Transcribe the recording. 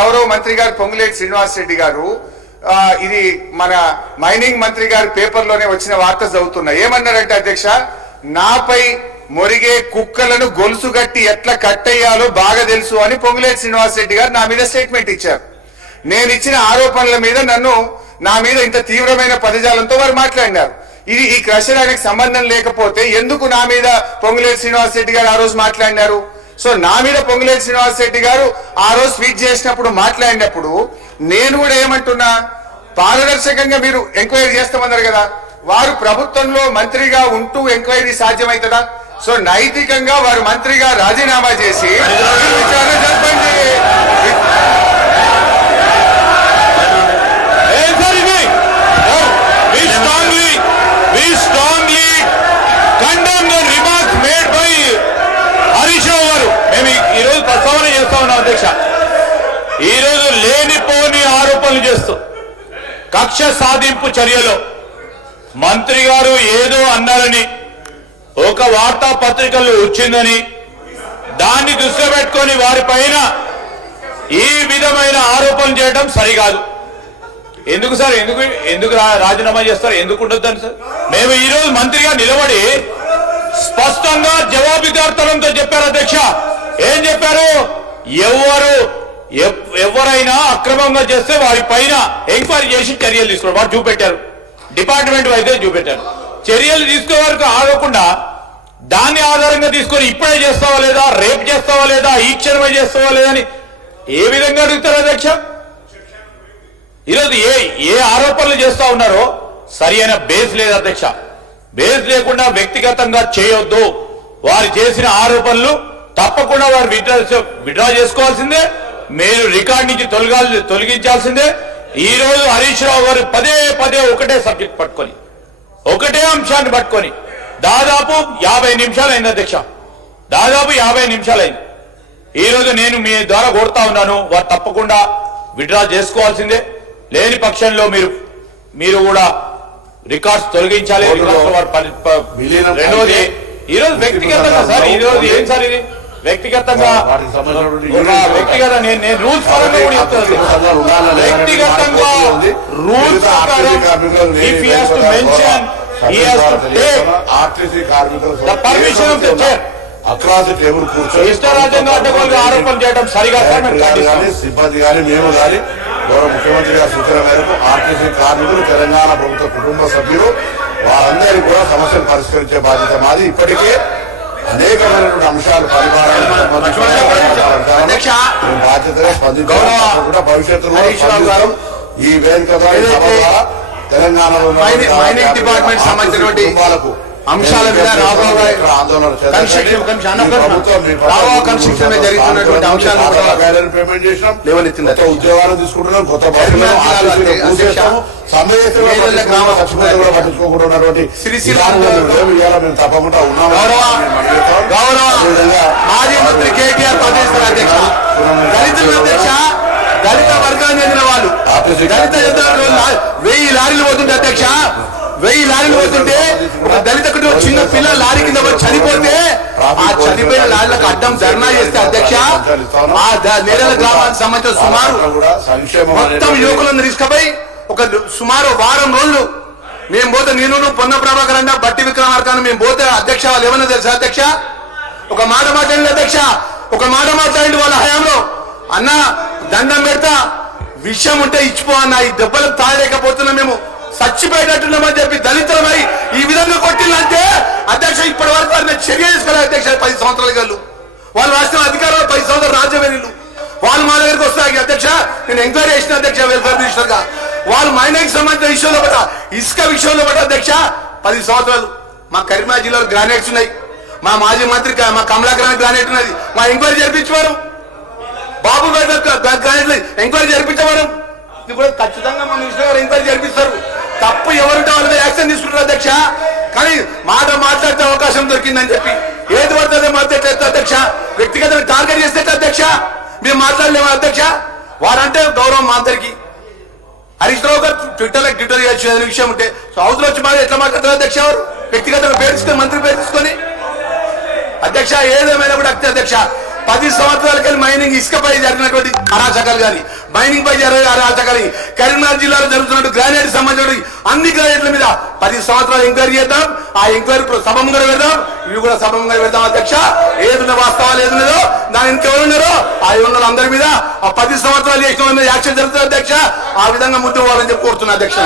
గౌరవ మంత్రి గారు పొంగులేటి శ్రీనివాస్ రెడ్డి గారు ఇది మన మైనింగ్ మంత్రి గారి పేపర్లోనే వచ్చిన వార్త చదువుతున్నా. ఏమన్నారంటే అధ్యక్ష, నాపై మొరిగే కుక్కలను గొలుసు గట్టి ఎట్లా కట్టేయాలో బాగా తెలుసు అని పొంగులేటి శ్రీనివాస్ రెడ్డి గారు నా మీద స్టేట్మెంట్ ఇచ్చారు. నేను ఇచ్చిన ఆరోపణల మీద నా మీద ఇంత తీవ్రమైన పదజాలంతో వారు మాట్లాడినారు. ఇది ఈ క్రషర్ ఆయనకు సంబంధం లేకపోతే ఎందుకు నా మీద పొంగులేటి శ్రీనివాస్ రెడ్డి గారు ఆ రోజు మాట్లాడినారు? సో నా మీద పొంగులేటి శ్రీనివాస్ రెడ్డి గారు ఆ రోజు స్పీచ్ చేసినప్పుడు మాట్లాడినప్పుడు నేను కూడా ఏమంటున్నా, పారదర్శకంగా మీరు ఎంక్వైరీ చేస్తామన్నారు కదా, వారు ప్రభుత్వంలో మంత్రిగా ఉంటూ ఎంక్వైరీ సాధ్యమవుతుందా? సో నైతికంగా వారు మంత్రిగా రాజీనామా చేసి విచారణ జరపండి. అధ్యక్ష, ఈరోజు లేనిపోని ఆరోపణలు చేస్తూ కక్ష సాధింపు చర్యలో మంత్రి గారు ఏదో అన్నారని ఒక వార్తాపత్రికల్లో వచ్చిందని దాన్ని దృష్టిలో పెట్టుకొని వారిపైన ఈ విధమైన ఆరోపణలు చేయడం సరికాదు. ఎందుకు సార్, ఎందుకు రాజీనామా చేస్తారు? ఎందుకు ఉండొద్దని సార్? మేము ఈరోజు మంత్రిగా నిలబడి స్పష్టంగా జవాబుదారితనంతో చెప్పారు అధ్యక్ష. ఏం చెప్పారు? ఎవరైనా అక్రమంగా చేస్తే వారి పైన ఎంక్వైరీ చేసి చర్యలు తీసుకోవడం వారు చూపెట్టారు. డిపార్ట్మెంట్ వైద్యులు చూపెట్టారు. చర్యలు తీసుకో వరకు ఆగకుండా దాన్ని ఆధారంగా తీసుకొని ఇప్పుడే చేస్తావా లేదా, రేపు చేస్తావా లేదా, ఈ క్షణమే చేస్తావా లేదా అని ఏ విధంగా అడుగుతారు అధ్యక్ష? ఈరోజు ఏ ఆరోపణలు చేస్తా ఉన్నారో సరి అయిన బేస్ లేదు అధ్యక్ష. బేస్ లేకుండా వ్యక్తిగతంగా చేయొద్దు. వారు చేసిన ఆరోపణలు తప్పకుండా వారు విత్డ్రా చేసుకోవాల్సిందే. మీరు రికార్డ్ నుంచి తొలగించాల్సిందే. ఈ రోజు హరీష్ రావు గారు పదే పదే ఒకటే సబ్జెక్ట్ పట్టుకొని ఒకటే అంశాన్ని పట్టుకొని దాదాపు 50 నిమిషాలు అయింది అధ్యక్ష. దాదాపు 50 నిమిషాలు అయింది. ఈ రోజు నేను మీ ద్వారా కోరుతా ఉన్నాను, వారు తప్పకుండా విత్డ్రా చేసుకోవాల్సిందే. లేని పక్షంలో మీరు కూడా రికార్డ్స్ తొలగించాలి. రెండవది ఈరోజు వ్యక్తిగతంగా సార్, ఈరోజు ఏం సార్ ఇది వ్యక్తిగతంగా నేను రూల్స్ పరంగా కూడా చెప్తాను. వ్యక్తిగతంగా రూల్స్ ప్రకారం if he has to mention he has to take the permission of the chair across table కూర్చొని ఇష్టరాజ్యంగా అడ్డగోలుగా ఆరోపణలు చేయడం సరిగా సిబ్బంది కానీ మేము కానీ గౌరవ ముఖ్యమంత్రి గారి సూచన మేరకు ఆర్టీసీ కార్మికులు, తెలంగాణ ప్రభుత్వ కుటుంబ సభ్యులు వారందరికీ కూడా సమస్యలు పరిష్కరించే బాధ్యత మాది. ఇప్పటికే అనేకమైనటువంటి అంశాలు పరిమాణాలు బాధ్యతగా స్పందించారు. భవిష్యత్తులో ఈ వేదిక ద్వారా తెలంగాణలో మైనింగ్ డిపార్ట్మెంట్ సంబంధించినటువంటి కుటుంబాలకు అంశాల మీద కన్స్ట్రక్షన్ జరుగుతున్నటువంటి అంశాలను పేమెంట్ చేసినాం, ఉద్యోగాలు తీసుకుంటున్నాం, కొత్త పట్టించుకోకుండా ఉన్నటువంటి మేము తప్పకుండా ఉన్నాము. మాజీ మంత్రి కేటీఆర్ ప్రదేశాల అధ్యక్ష, దళితుల అధ్యక్ష, దళిత వర్గానికి చెందిన వాళ్ళు దళిత 1000 లారీలు పోతుంటే అధ్యక్ష, 1000 లారీలు పోతుంటే ఒక దళిత కుటుంబం చిన్న పిల్ల లారీ కింద చనిపోతే ఆ చనిపోయిన లారీలకు అడ్డం ధర్నా చేస్తే అధ్యక్ష, ఆ నేరల గ్రామానికి సంబంధించిన సుమారు మొత్తం యువకులను తీసుకుపోయి ఒక సుమారు వారం రోజులు మేము పోతే, నేను పొన్న ప్రభాకర్ అన్న, బట్టి విక్రమార్కాన్ని మేము పోతే అధ్యక్ష వాళ్ళు ఏమన్నా తెలుసా అధ్యక్ష? ఒక మాట మాట్లాడింది అధ్యక్ష, ఒక మాట మాట్లాడింది వాళ్ళ హయాంలో, అన్న దండం పెడతా విషయం ఉంటే ఇచ్చిపో అన్న, ఈ దెబ్బలకు తాగలేకపోతున్నాం, మేము చచ్చిపోయేటట్టున్నామని చెప్పి దళితులమై ఈ విధంగా కొట్టిందంటే అధ్యక్ష ఇప్పటి వరకు వారిని చర్య తీసుకోలేదు అధ్యక్ష. 10 సంవత్సరాల గల్లు వాళ్ళు రాష్ట్ర అధికారులు 10 సంవత్సరాలు రాజ్యవేణులు వాళ్ళు మా దగ్గరికి వస్తాయి అధ్యక్ష. నేను ఎంక్వైరీ చేసిన అధ్యక్ష వెల్ఫేర్ మినిస్టర్ గా. వాళ్ళు మైనింగ్ సంబంధించిన విషయంలో పట్ట, ఇసుక విషయంలో పట్ట అధ్యక్ష 10 సంవత్సరాలు. మా కరీంనగర్ జిల్లాలో గ్రానైట్స్ ఉన్నాయి, మా మాజీ మంత్రి మా కమలాకరానికి గ్రానైట్ ఉన్నది, మా ఎంక్వైరీ జరిపించేవారు. బాబు గ్రానైట్లు ఎంక్వైరీ జరిపించేవారు. ఇది కూడా ఖచ్చితంగా మా మినిస్టర్ గారు ఎంక్వైరీ జరిపిస్తారు. తప్పు ఎవరుంటే వాళ్ళ మీద యాక్షన్ తీసుకుంటారు అధ్యక్ష. కానీ మాట్లాడితే అవకాశం దొరికిందని చెప్పి ఏది పడుతుందో మాట్లాడలేదు అధ్యక్ష. వ్యక్తిగతంగా టార్గెట్ చేస్తే అధ్యక్ష మేము మాట్లాడలేము అధ్యక్ష. వారంటే గౌరవం మా అందరికి. హరీష్ రావు గారు ట్విట్టర్ చేసిన విషయం ఉంటే అవతల వచ్చి ఎట్లా మాట్లాడతారు అధ్యక్ష? వారు వ్యక్తిగతంగా పేరు తీసుకొని, మంత్రి పేరు తీసుకొని అధ్యక్ష ఏదేమైనా కూడా అధ్యక్ష 10 సంవత్సరాలకి మైనింగ్ ఇసుకపై జరిగినటువంటి అరాచకాలు కానీ మైనింగ్ పై జరిగే అరాచకాలు కరీంనగర్ జిల్లాలో జరుగుతున్నట్టు గ్రానైట్ సంబంధించిన అన్ని గ్రానైట్ల మీద 10 సంవత్సరాలు ఎంక్వైరీ చేద్దాం. ఆ ఎంక్వైరీ సభంగా పెడదాం, ఇవి కూడా సభంగా పెడదాం అధ్యక్ష. ఏదున్న వాస్తవాలు ఏదున్నదో దాని ఇంకెవరున్నారో ఆ ఉన్న అందరి మీద ఆ 10 సంవత్సరాలు చేసిన యాక్షన్ జరుగుతుంది అధ్యక్ష. ఆ విధంగా ముందు పోవాలని చెప్పి కోరుతున్నా అధ్యక్ష.